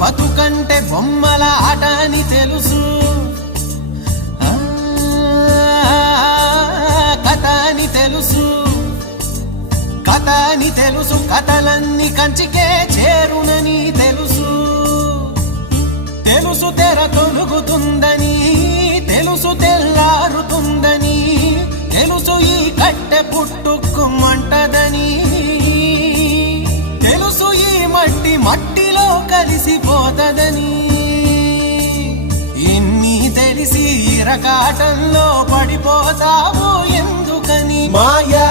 బతుకంటే బొమ్మల ఆట అని తెలుసు, కథ అని తెలుసు, కథ అని తెలుసు, కథలన్నీ కంచికే చేరునని తెలుసు, తెలుసు తెర తొలుగుతుందని, తెలుసు తెల్లారుతుందని, తెలుసు ఈ కట్టె పుట్టుకుమంటదని, తెలుసు ఈ మట్టి మట్టిలో కలిసిపోతదని, ఎన్ని తెలిసి ఇరకాటంలో పడిపోతావు ఎందుకని మాయా